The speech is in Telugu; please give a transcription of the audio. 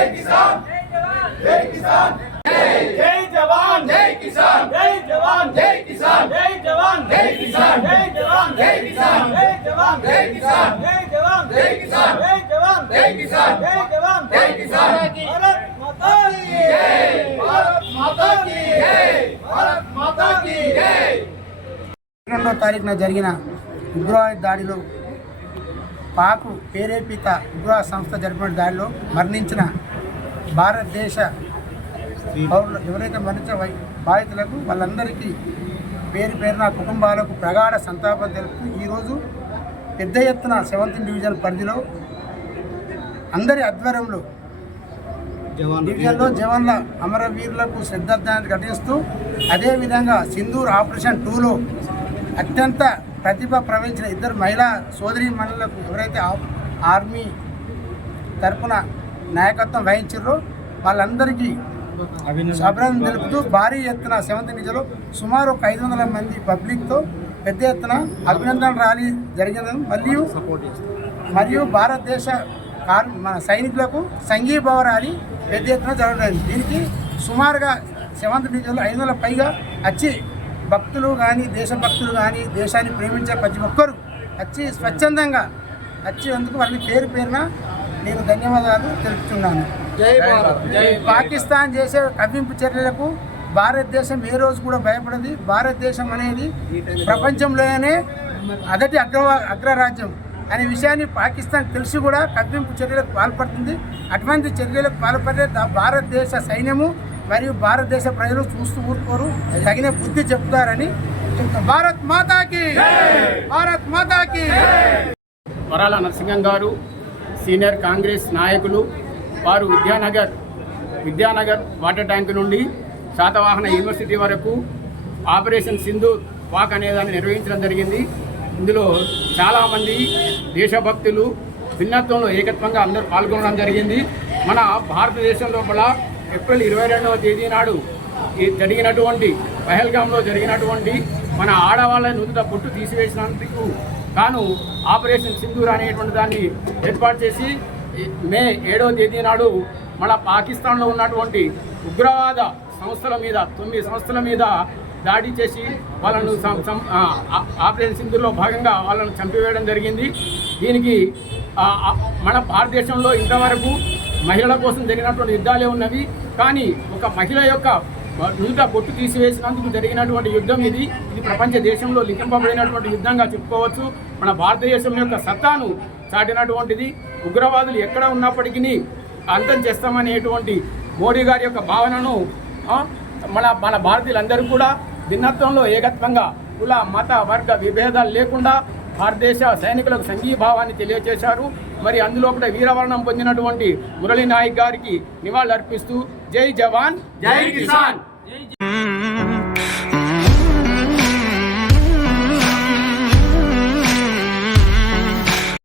జై కిసాన్ జై జవాన్ జై కిసాన్ జై జవాన్ జై కిసాన్ జై జవాన్ జై కిసాన్ జై జవాన్ జై కిసాన్ జై జవాన్ జై కిసాన్ జై జవాన్ జై కిసాన్ జై జవాన్ జై కిసాన్ జై జవాన్ జై కిసాన్ భారత్ మాతా కీ జై భారత్ మాతా కీ జై భారత్ మాతా కీ జై రెండో తారీఖున జరిగిన ఉగ్రవాద దాడిలో పాకు ప్రేరేపిత ఉగ్రవాద సంస్థ జరిపిన దాడిలో మరణించిన భారతదేశ పౌరులు ఎవరైతే మరణించిన వై- బాధితులకు వాళ్ళందరికీ పేరు పేరున కుటుంబాలకు ప్రగాఢ సంతాపం తెలుపుతూ ఈరోజు పెద్ద ఎత్తున సెవెంత్ డివిజన్ పరిధిలో అందరి ఆధ్వర్యంలో డివిజన్లో జవాన్ల అమరవీరులకు శ్రద్ధాంజలి ఘటిస్తూ అదేవిధంగా సింధూర్ ఆపరేషన్ టూలో అత్యంత ప్రతిభ ప్రవహించిన ఇద్దరు మహిళా సోదరి మహిళలకు ఎవరైతే ఆర్మీ తరపున నాయకత్వం వహించారో వాళ్ళందరికీ అభినందన తెలుపుతూ భారీ ఎత్తున సెవెంత్ నిజలో సుమారు ఒక ఐదు వందల మంది పబ్లిక్తో పెద్ద ఎత్తున అభినందన ర్యాలీ జరిగిందని మరియు మరియు భారతదేశ మన సైనికులకు సంఘీభావ ర్యాలీ పెద్ద ఎత్తున జరగలేదు దీనికి సుమారుగా సెవెంత్ డివిజన్లో ఐదు వందల పైగా వచ్చి భక్తులు కానీ దేశభక్తులు కానీ దేశాన్ని ప్రేమించే ప్రతి ఒక్కరు వచ్చి స్వచ్ఛందంగా వచ్చేందుకు వాళ్ళని పేరు పేరున నేను ధన్యవాదాలు తెలుపుతున్నాను. జై భారత్ జై పాకిస్తాన్ చేసే కవ్వింపు చర్యలకు భారతదేశం ఏ రోజు కూడా భయపడది. భారతదేశం అనేది ప్రపంచంలోనే అదటి అగ్ర అగ్రరాజ్యం అనే విషయాన్ని పాకిస్తాన్ తెలిసి కూడా కవ్వింపు చర్యలకు పాల్పడుతుంది. అటువంటి చర్యలకు పాల్పడే భారతదేశ సైన్యము మరియు భారతదేశ ప్రజలు చూస్తూ ఊరుకోరు. తగిన బుద్ధి చెప్తారని చెప్తా- భారత్ మాతాకి భారత్ మాతాకి. వరాల నరసింహం గారు సీనియర్ కాంగ్రెస్ నాయకులు వారు విద్యానగర్ విద్యానగర్ వాటర్ ట్యాంక్ నుండి శాతవాహన యూనివర్సిటీ వరకు ఆపరేషన్ సింధూర్ వాక్ అనేదాన్ని నిర్వహించడం జరిగింది. ఇందులో చాలామంది దేశభక్తులు భిన్నత్వంలో ఏకత్వంగా అందరూ పాల్గొనడం జరిగింది. మన భారతదేశం లోపల ఏప్రిల్ ఇరవై రెండవ తేదీ నాడు జరిగినటువంటి పహల్గాంలో జరిగినటువంటి మన ఆడవాళ్ళ నుదుట పొట్టు తీసివేసినందుకు కాను ఆపరేషన్ సింధూర్ అనేటువంటి దాన్ని ఏర్పాటు చేసి మే ఏడవ తేదీ నాడు మన పాకిస్తాన్లో ఉన్నటువంటి ఉగ్రవాద సంస్థల మీద తొమ్మిది సంస్థల మీద దాడి చేసి వాళ్ళను ఆపరేషన్ సింధూర్లో భాగంగా వాళ్ళను చంపివేయడం జరిగింది. దీనికి మన భారతదేశంలో ఇంతవరకు మహిళల కోసం జరిగినటువంటి యుద్ధాలే ఉన్నవి. కానీ ఒక మహిళ యొక్క నుదుట బొట్టు తీసివేసినందుకు జరిగినటువంటి యుద్ధం ఇది. ఇది ప్రపంచ దేశంలో లిఖింపబడినటువంటి యుద్ధంగా చెప్పుకోవచ్చు. మన భారతదేశం యొక్క సత్తాను చాటినటువంటిది. ఉగ్రవాదులు ఎక్కడ ఉన్నప్పటికీ అంతం చేస్తామనేటువంటి మోడీ గారి యొక్క భావనను మన మన భారతీయులందరూ కూడా భిన్నత్వంలో ఏకత్వంగా కుల మత వర్గ విభేదాలు లేకుండా భారతదేశ సైనికులకు సంఘీభావాన్ని తెలియజేశారు మరి అందులో కూడా వీరవర్ణం పొందినటువంటి మురళీ నాయక్ గారికి నివాళులర్పిస్తూ జై జవాన్ జై కిసాన్. এই